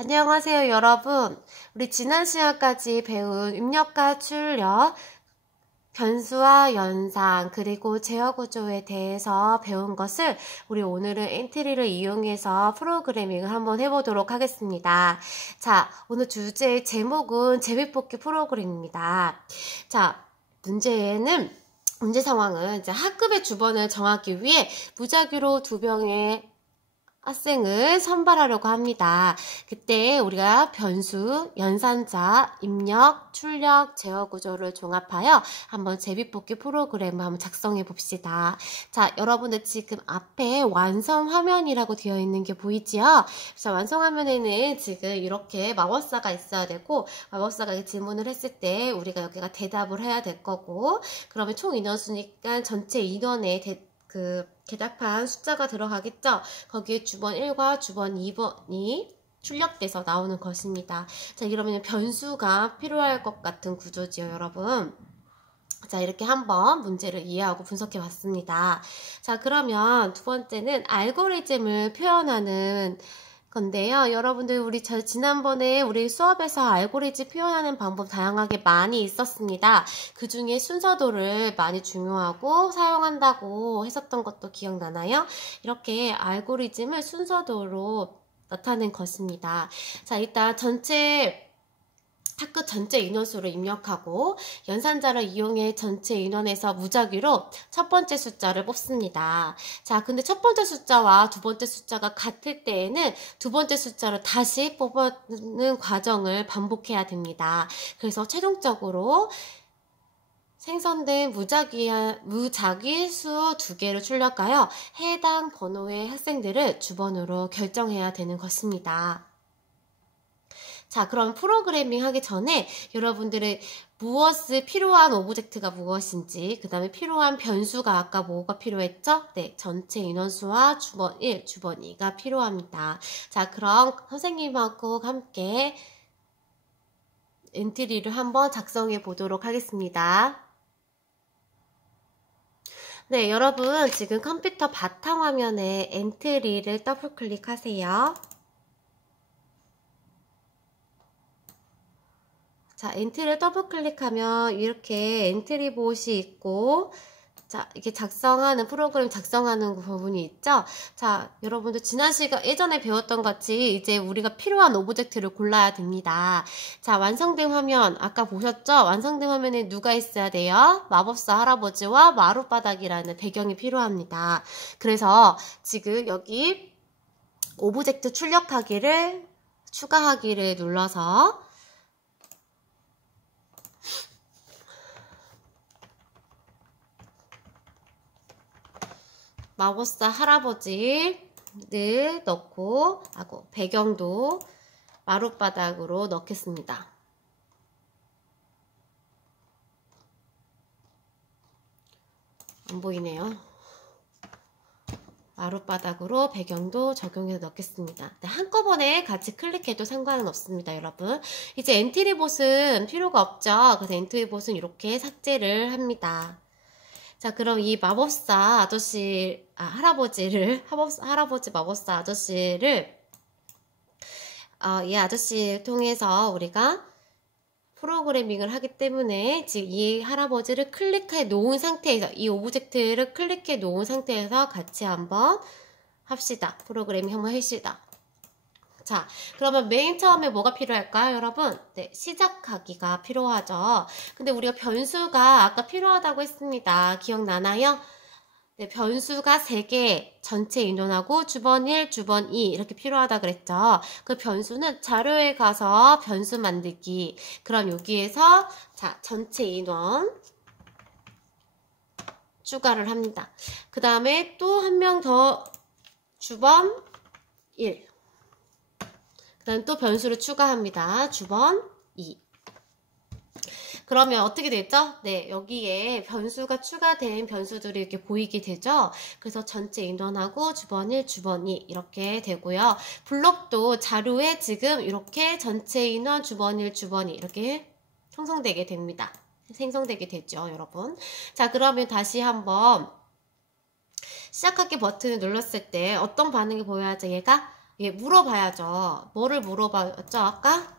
안녕하세요, 여러분. 우리 지난 시간까지 배운 입력과 출력, 변수와 연산, 그리고 제어 구조에 대해서 배운 것을 우리 오늘은 엔트리를 이용해서 프로그래밍을 한번 해보도록 하겠습니다. 자, 오늘 주제의 제목은 제비뽑기 프로그램입니다. 자, 문제 상황은 이제 학급의 주번을 정하기 위해 무작위로 2명의 학생을 선발하려고 합니다. 그때 우리가 변수, 연산자, 입력, 출력, 제어 구조를 종합하여 한번 제비뽑기 프로그램을 한번 작성해 봅시다. 자, 여러분들 지금 앞에 완성 화면이라고 되어 있는 게 보이지요? 자, 완성 화면에는 지금 이렇게 마법사가 있어야 되고, 마법사가 질문을 했을 때 우리가 여기가 대답을 해야 될 거고, 그러면 총 인원수니까 전체 인원의 대답한 숫자가 들어가겠죠? 거기에 주번 1과 주번 2번이 출력돼서 나오는 것입니다. 자, 그러면 변수가 필요할 것 같은 구조지요, 여러분. 자, 이렇게 한번 문제를 이해하고 분석해 봤습니다. 자, 그러면 두 번째는 알고리즘을 표현하는 건데요. 여러분들 우리 지난번에 우리 수업에서 알고리즘 표현하는 방법 다양하게 많이 있었습니다. 그 중에 순서도를 많이 중요하고 사용한다고 했었던 것도 기억나나요? 이렇게 알고리즘을 순서도로 나타낸 것입니다. 자, 일단 학급 전체 인원수를 입력하고 연산자를 이용해 전체 인원에서 무작위로 첫 번째 숫자를 뽑습니다. 자, 근데 첫 번째 숫자와 두 번째 숫자가 같을 때에는 두 번째 숫자를 다시 뽑는 과정을 반복해야 됩니다. 그래서 최종적으로 생성된 무작위 수 2개를 출력하여 해당 번호의 학생들을 주번으로 결정해야 되는 것입니다. 자, 그럼 프로그래밍 하기 전에 여러분들의 필요한 오브젝트가 무엇인지, 그 다음에 필요한 변수가 아까 뭐가 필요했죠? 네, 전체 인원수와 주번 1, 주번 2가 필요합니다. 자, 그럼 선생님하고 함께 엔트리를 한번 작성해 보도록 하겠습니다. 네, 여러분 지금 컴퓨터 바탕화면에 엔트리를 더블 클릭하세요. 자, 엔트리를 더블 클릭하면 이렇게 엔트리 봇이 있고, 자, 이렇게 프로그램 작성하는 부분이 있죠? 자, 여러분들 예전에 배웠던 같이 이제 우리가 필요한 오브젝트를 골라야 됩니다. 자, 완성된 화면, 아까 보셨죠? 완성된 화면에 누가 있어야 돼요? 마법사 할아버지와 마룻바닥이라는 배경이 필요합니다. 그래서 지금 여기 오브젝트 추가하기를 눌러서 마법사 할아버지를 넣고 배경도 마룻바닥으로 넣겠습니다. 안 보이네요. 마룻바닥으로 배경도 적용해서 넣겠습니다. 네, 한꺼번에 같이 클릭해도 상관은 없습니다, 여러분. 이제 엔트리봇은 필요가 없죠. 그래서 엔트리봇은 이렇게 삭제를 합니다. 자, 그럼 이 마법사 할아버지 마법사 아저씨를, 이 아저씨를 통해서 우리가 프로그래밍을 하기 때문에 지금 이 할아버지를 클릭해 놓은 상태에서, 이 오브젝트를 클릭해 놓은 상태에서 같이 한번 합시다. 프로그래밍 한번 합시다. 자, 그러면 맨 처음에 뭐가 필요할까요, 여러분? 네, 시작하기가 필요하죠. 근데 우리가 변수가 아까 필요하다고 했습니다. 기억나나요? 네, 변수가 3개, 전체 인원하고 주번 1, 주번 2 이렇게 필요하다 그랬죠. 그 변수는 자료에 가서 변수 만들기. 그럼 여기에서 자, 전체 인원 추가를 합니다. 그 다음에 또 한 명 더 주번 1. 그 다음 또 변수를 추가합니다. 주번 2. 그러면 어떻게 됐죠? 네, 여기에 변수가 추가된 변수들이 이렇게 보이게 되죠? 그래서 전체 인원하고 주번 1, 주번 2 이렇게 되고요. 블록도 자료에 지금 이렇게 전체 인원, 주번 1, 주번 2 이렇게 생성되게 됩니다. 생성되게 되죠, 여러분. 자, 그러면 다시 한번 시작하기 버튼을 눌렀을 때 어떤 반응이 보여야죠? 얘가 예, 물어봐야죠. 뭐를 물어봤죠, 아까?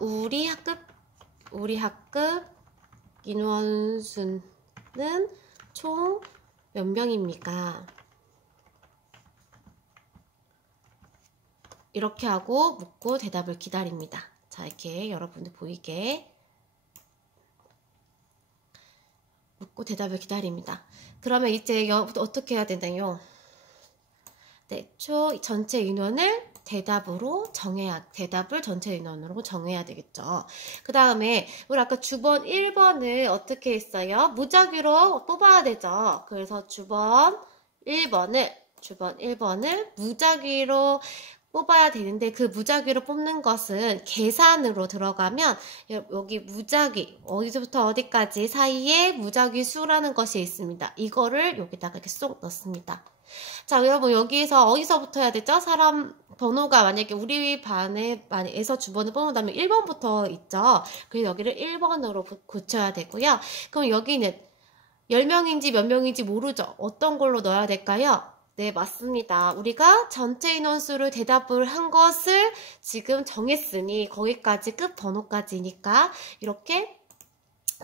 우리 학급 인원수는 총 몇 명입니까? 이렇게 하고 묻고 대답을 기다립니다. 자, 이렇게 여러분들 보이게 묻고 대답을 기다립니다. 그러면 이제 어떻게 해야 되나요? 네, 전체 인원을 대답을 전체 인원으로 정해야 되겠죠. 그 다음에 우리 아까 주번 1번을 어떻게 했어요? 무작위로 뽑아야 되죠. 그래서 주번 1번을 무작위로 뽑아야 되는데 그 무작위로 뽑는 것은 계산으로 들어가면 여기 무작위 어디서부터 어디까지 사이에 무작위 수라는 것이 있습니다. 이거를 여기다가 이렇게 쏙 넣습니다. 자, 여러분 여기에서 어디서부터 해야 되죠? 사람 번호가 만약에 우리 반에서 주번을 뽑는다면 1번부터 있죠. 그래서 여기를 1번으로 고쳐야 되고요. 그럼 여기는 10명인지 몇 명인지 모르죠. 어떤 걸로 넣어야 될까요? 네, 맞습니다. 우리가 전체 인원수를 대답을 한 것을 지금 정했으니 거기까지 끝 번호까지니까 이렇게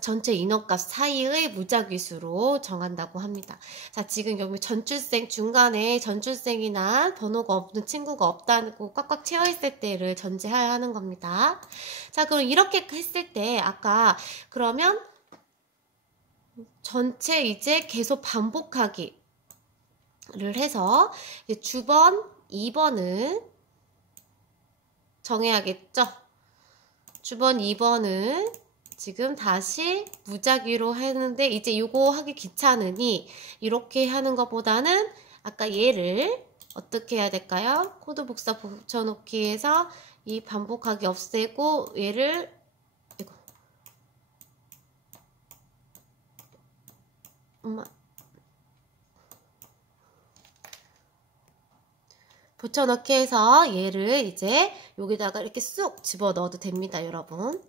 전체 인원값 사이의 무작위수로 정한다고 합니다. 자, 지금 여기 중간에 전출생이나 번호가 없는 친구가 없다고 꽉꽉 채워 있을 때를 전제해야 하는 겁니다. 자, 그럼 이렇게 했을 때 아까 그러면 전체 이제 계속 반복하기를 해서 주번 2번은 정해야겠죠? 주번 2번은 지금 다시 무작위로 했는데 이제 이거 하기 귀찮으니 이렇게 하는 것보다는 아까 얘를 어떻게 해야 될까요? 코드 복사 붙여놓기 해서 이 반복하기 없애고 얘를 붙여넣기 해서 얘를 이제 여기다가 이렇게 쑥 집어 넣어도 됩니다, 여러분.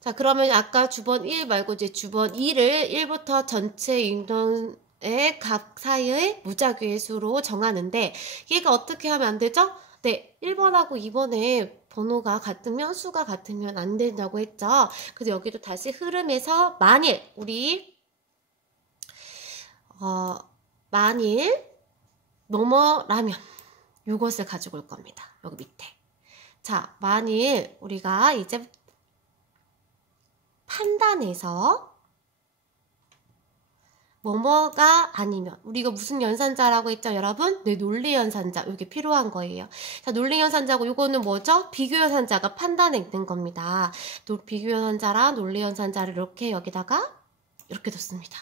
자, 그러면 아까 주번 1 말고 이제 주번 2를 1부터 전체 인원의 값 사이의 무작위의 수로 정하는데 얘가 어떻게 하면 안 되죠? 네, 1번하고 2번에 번호가 같으면 수가 같으면 안 된다고 했죠. 그래서 여기도 다시 흐름에서 만일 우리 만일 뭐뭐라면 이것을 가지고 올 겁니다. 여기 밑에. 자, 만일 우리가 이제 판단해서 뭐뭐가 아니면 우리가 무슨 연산자라고 했죠, 여러분? 네, 논리연산자. 이게 필요한 거예요. 자, 논리연산자고 이거는 뭐죠? 비교연산자가 판단에 있는 겁니다. 비교연산자랑 논리연산자를 이렇게 여기다가 이렇게 뒀습니다.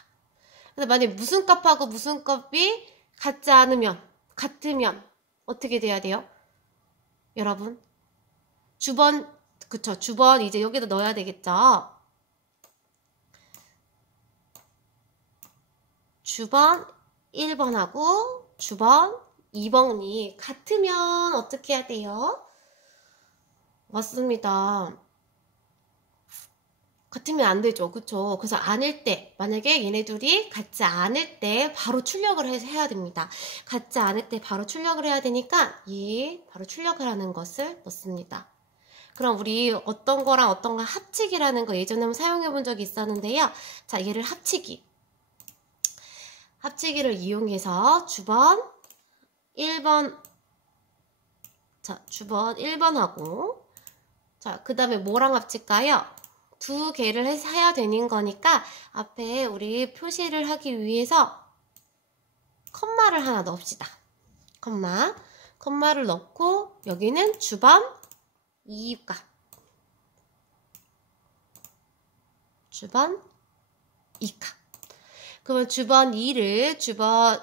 근데 만약에 무슨 값하고 무슨 값이 같으면 어떻게 돼야 돼요? 여러분 주번 이제 여기다 넣어야 되겠죠. 주번 1번하고 주번 2번이 같으면 어떻게 해야 돼요? 맞습니다. 같으면 안 되죠. 그쵸? 그래서 아닐 때, 만약에 얘네들이 같지 않을 때 바로 출력을 해야 됩니다. 같지 않을 때 바로 출력을 해야 되니까 바로 출력을 하는 것을 넣습니다. 그럼 우리 어떤 거랑 어떤 거 합치기라는 거 예전에 한번 사용해 본 적이 있었는데요. 자, 얘를 합치기를 이용해서 주번 1번 주번 1번하고 자, 그 다음에 뭐랑 합칠까요? 두 개를 해야 되는 거니까 앞에 우리 표시를 하기 위해서 컴마를 하나 넣읍시다. 컴마를 넣고 여기는 주번 2값 주번 2값 그러면 주번 2를 주번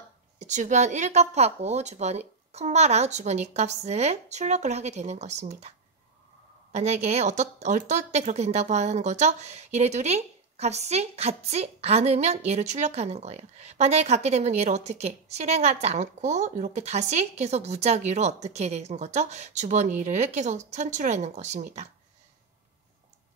1값하고 주번 컴마랑 주번 2값을 출력을 하게 되는 것입니다. 만약에 어떨 때 그렇게 된다고 하는 거죠? 얘네들이 값이 같지 않으면 얘를 출력하는 거예요. 만약에 같게 되면 얘를 어떻게 실행하지 않고 이렇게 다시 계속 무작위로 어떻게 되는 거죠? 주번 2를 계속 산출하는 것입니다.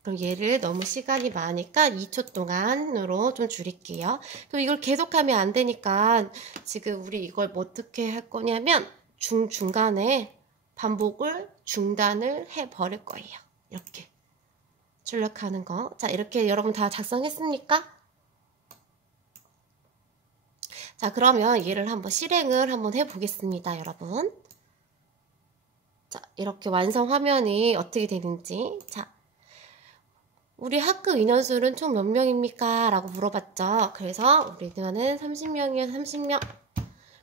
그럼 얘를 너무 시간이 많으니까 2초 동안으로 좀 줄일게요. 그럼 이걸 계속하면 안 되니까 지금 우리 이걸 어떻게 할 거냐면 중간에 반복을 중단을 해버릴 거예요. 이렇게 출력하는 거. 자, 이렇게 여러분 다 작성했습니까? 자, 그러면 얘를 한번 실행을 한번 해보겠습니다, 여러분. 자, 이렇게 완성 화면이 어떻게 되는지. 자, 우리 학급 인원수는 총 몇 명입니까? 라고 물어봤죠. 그래서 우리는 30명이면 30명.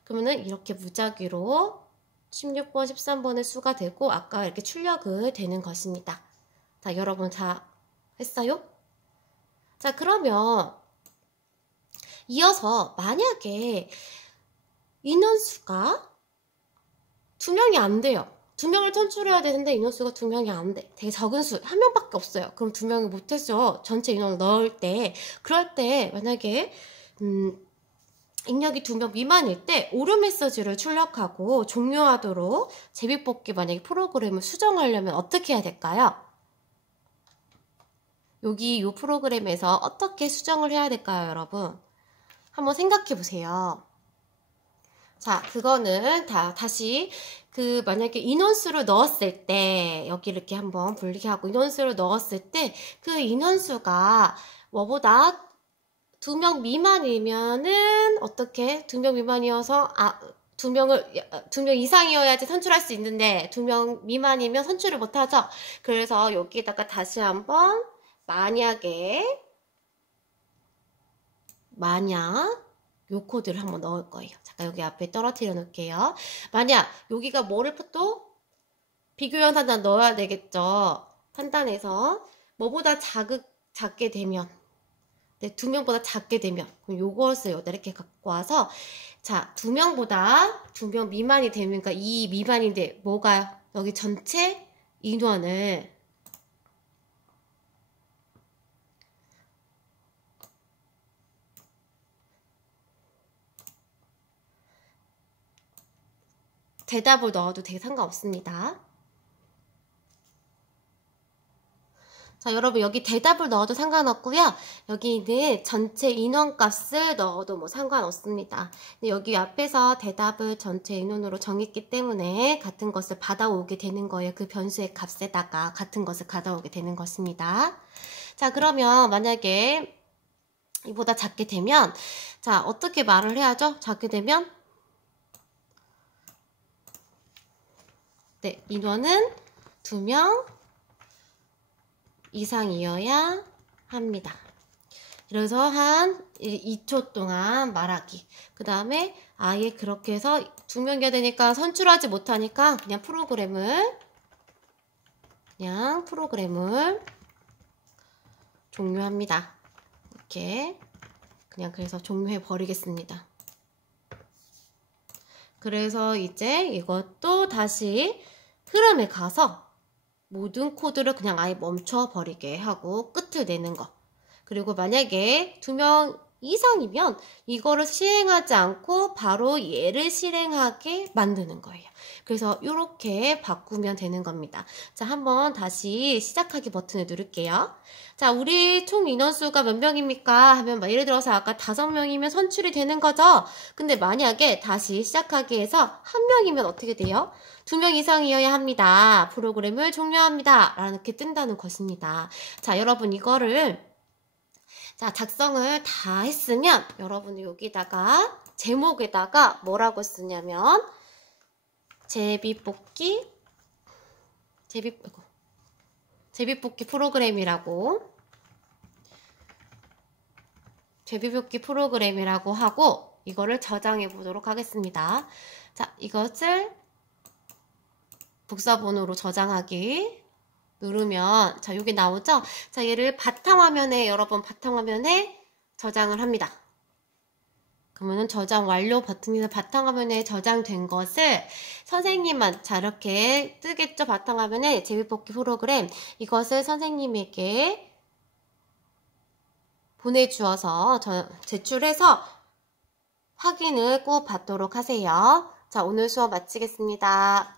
그러면은 이렇게 무작위로 16번, 13번의 수가 되고 아까 이렇게 출력을 되는 것입니다. 자, 여러분 다 했어요? 자, 그러면 이어서 만약에 인원수가 2명이 안 돼요. 2명을 선출해야 되는데 인원수가 2명이 안 돼. 되게 적은 수, 1명밖에 없어요. 그럼 2명이 못했죠. 전체 인원을 넣을 때. 그럴 때 만약에 입력이 2명 미만일 때 오류 메시지를 출력하고 종료하도록 제비뽑기 만약에 프로그램을 수정하려면 어떻게 해야 될까요? 여기 이 프로그램에서 어떻게 수정을 해야 될까요, 여러분? 한번 생각해 보세요. 자, 그거는 다시 만약에 인원수를 넣었을 때 여기 이렇게 한번 분리게 하고 인원수를 넣었을 때 그 인원수가 뭐보다 2명 미만이면은 어떻게 2명 미만이어서 2명 이상이어야지 선출할 수 있는데 2명 미만이면 선출을 못하죠. 그래서 여기다가 다시 한번 만약 요 코드를 한번 넣을 거예요. 잠깐 여기 앞에 떨어뜨려 놓을게요. 만약 여기가 뭐를 또 비교현 판단 넣어야 되겠죠. 판단해서 뭐보다 작게 되면 2명보다 작게 되면 그럼 요것을 여기다 이렇게 갖고 와서 자 2명 미만이 되면 그러니까 이 미만인데 뭐가 여기 전체 인원을 대답을 넣어도 되게 상관없습니다. 자, 여러분 여기 대답을 넣어도 상관없고요. 여기 있는 전체 인원값을 넣어도 뭐 상관없습니다. 근데 여기 앞에서 대답을 전체 인원으로 정했기 때문에 같은 것을 받아오게 되는 거예요. 그 변수의 값에다가 같은 것을 가져오게 되는 것입니다. 자, 그러면 만약에 이보다 작게 되면 자, 어떻게 말을 해야죠? 작게 되면 네, 인원은 2명 이상이어야 합니다. 그래서 한 2초 동안 말하기. 그 다음에 아예 그렇게 해서 2명이어야 되니까 선출하지 못하니까 그냥 프로그램을 종료합니다. 이렇게 그냥 그래서 종료해 버리겠습니다. 그래서 이제 이것도 다시 흐름에 가서 모든 코드를 그냥 아예 멈춰버리게 하고 끝을 내는 거. 그리고 만약에 2명 이상이면 이거를 실행하지 않고 바로 얘를 실행하게 만드는 거예요. 그래서 이렇게 바꾸면 되는 겁니다. 자, 한번 다시 시작하기 버튼을 누를게요. 자, 우리 총 인원수가 몇 명입니까? 하면 예를 들어서 아까 5명이면 선출이 되는 거죠? 근데 만약에 다시 시작하기 해서 1명이면 어떻게 돼요? 2명 이상이어야 합니다. 프로그램을 종료합니다. 라는 게 뜬다는 것입니다. 자, 여러분 이거를 자, 작성을 다 했으면 여러분이 여기다가 제목에다가 뭐라고 쓰냐면 제비뽑기 프로그램이라고 하고 이거를 저장해 보도록 하겠습니다. 자, 이것을 복사본으로 저장하기 누르면 자, 여기 나오죠? 자, 얘를 바탕화면에 여러분 바탕화면에 저장을 합니다. 그러면은 저장 완료 버튼에서 바탕화면에 저장된 것을 선생님만 자 이렇게 뜨겠죠? 바탕화면에 제비뽑기 프로그램 이것을 선생님에게 보내주어서 제출해서 확인을 꼭 받도록 하세요. 자, 오늘 수업 마치겠습니다.